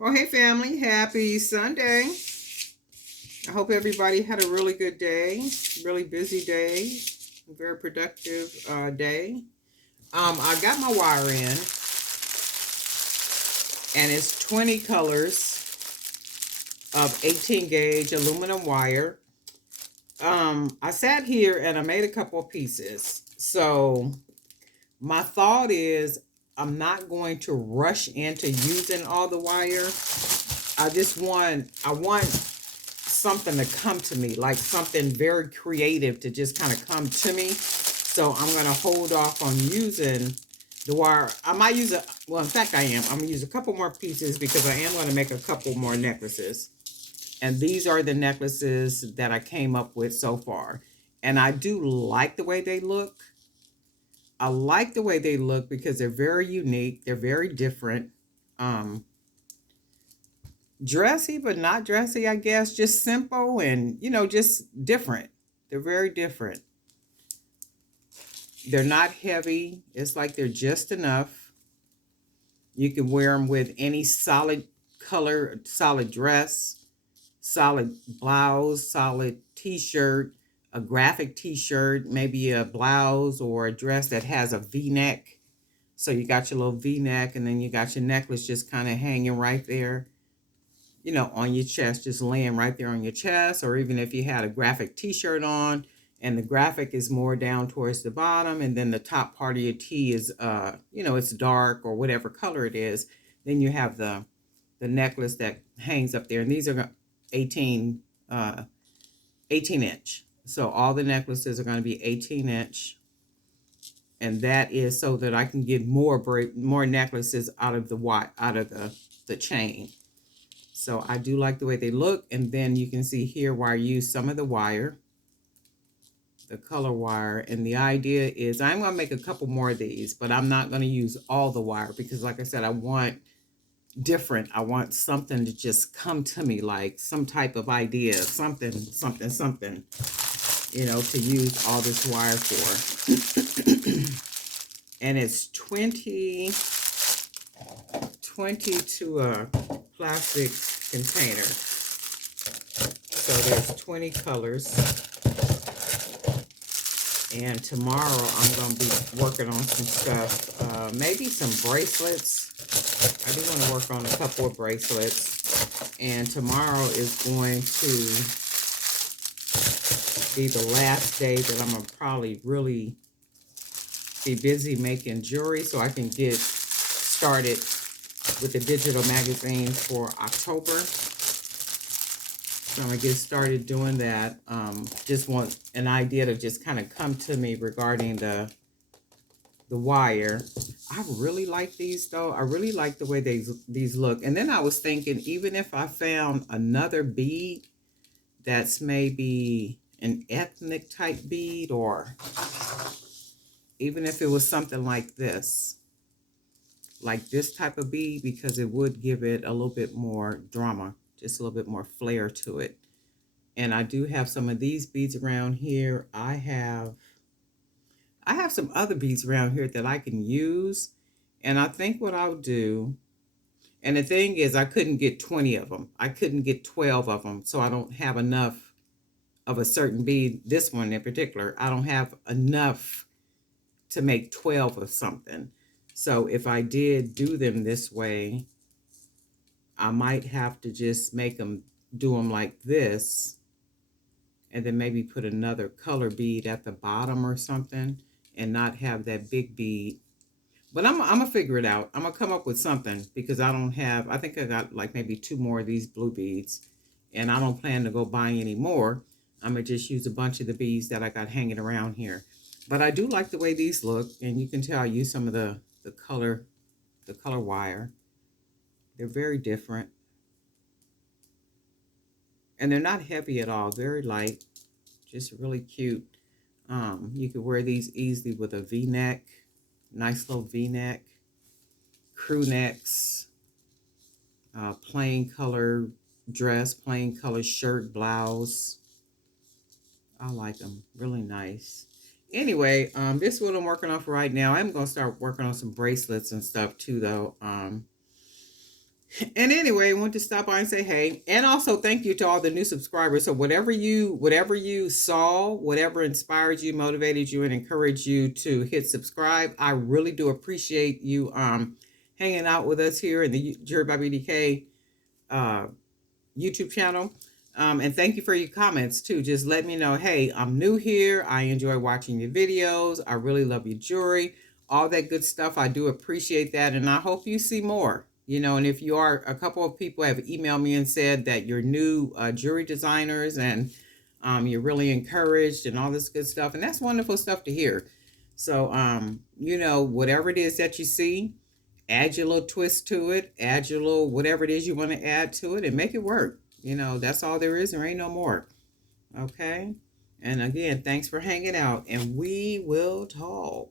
Well, hey family, happy Sunday. I hope everybody had a really good day, really busy day, very productive day. I got my wire in, and it's 20 colors of 18 gauge aluminum wire. I sat here and I made a couple of pieces. So my thought is I'm not going to rush into using all the wire. I want something to come to me, like something very creative to just kind of come to me. So I'm going to hold off on using the wire. I might use well, in fact, I am. I'm going to use a couple more pieces because I am going to make a couple more necklaces. And these are the necklaces that I came up with so far. And I do like the way they look. I like the way they look because they're very unique. They're very different. Um, Dressy, but not dressy, I guess. Just simple and, just different. They're very different. They're not heavy. It's like they're just enough. You can wear them with any solid color, solid dress, solid blouse, solid t-shirt, a graphic t-shirt, maybe a blouse or a dress that has a v-neck. So you got your little v-neck and then you got your necklace just kind of hanging right there, on your chest, just laying right there on your chest. Or even if you had a graphic t-shirt on and the graphic is more down towards the bottom and then the top part of your tee is it's dark or whatever color it is, then you have the necklace that hangs up there. And these are 18 uh 18 inch. So all the necklaces are going to be 18-inch, and that is so that I can get more necklaces out of the chain. So I do like the way they look. And then you can see here where I use some of the wire, the color wire. And the idea is I'm going to make a couple more of these, but I'm not going to use all the wire because, like I said, I want different. I want something to just come to me, like some type of idea, something, to use all this wire for. And it's 20 to a plastic container. So there's 20 colors. And tomorrow I'm going to be working on some stuff, maybe some bracelets. I do want to work on a couple of bracelets. And tomorrow is going to be the last day that I'm going to probably really be busy making jewelry so I can get started with the digital magazine for October. So I'm going to get started doing that. Just want an idea to just kind of come to me regarding the wire. I really like these though. I really like the way these look. And then I was thinking, even if I found another bead that's maybe an ethnic type bead, or even if it was something like this type of bead, because it would give it a little bit more drama, just a little bit more flair to it. And I do have some of these beads around here. I have some other beads around here that I can use. And I think what I'll do, and the thing is, I couldn't get 20 of them. I couldn't get 12 of them. So I don't have enough of a certain bead. This one in particular, I don't have enough to make 12 of something. So if I did do them this way, I might have to just do them like this, and then maybe put another color bead at the bottom or something, and not have that big bead. But I'm gonna figure it out. I'm gonna come up with something because I think I got like maybe 2 more of these blue beads, and I don't plan to go buy any more. I'm gonna just use a bunch of the beads that I got hanging around here. But I do like the way these look, and you can tell I use some of the color wire. They're very different, and they're not heavy at all. Very light, just really cute. You could wear these easily with a V-neck, nice little V-neck, crew necks, plain color dress, plain color shirt, blouse. I like them, really nice. Anyway, this is what I'm working on for right now. I'm gonna start working on some bracelets and stuff too, though. And anyway, I want to stop by and say hey, and also thank you to all the new subscribers. So whatever you saw, whatever inspired you, motivated you, and encouraged you to hit subscribe, I really do appreciate you hanging out with us here in the Jury by BDK uh, YouTube channel. And thank you for your comments too. Just let me know, hey, I'm new here. I enjoy watching your videos. I really love your jewelry, all that good stuff. I do appreciate that. And I hope you see more, and if you are, a couple of people have emailed me and said that you're new jewelry designers and you're really encouraged and all this good stuff. And that's wonderful stuff to hear. So, whatever it is that you see, add your little twist to it, add your little whatever it is you want to add to it and make it work. That's all there is. There ain't no more. Okay. And again, thanks for hanging out, and we will talk.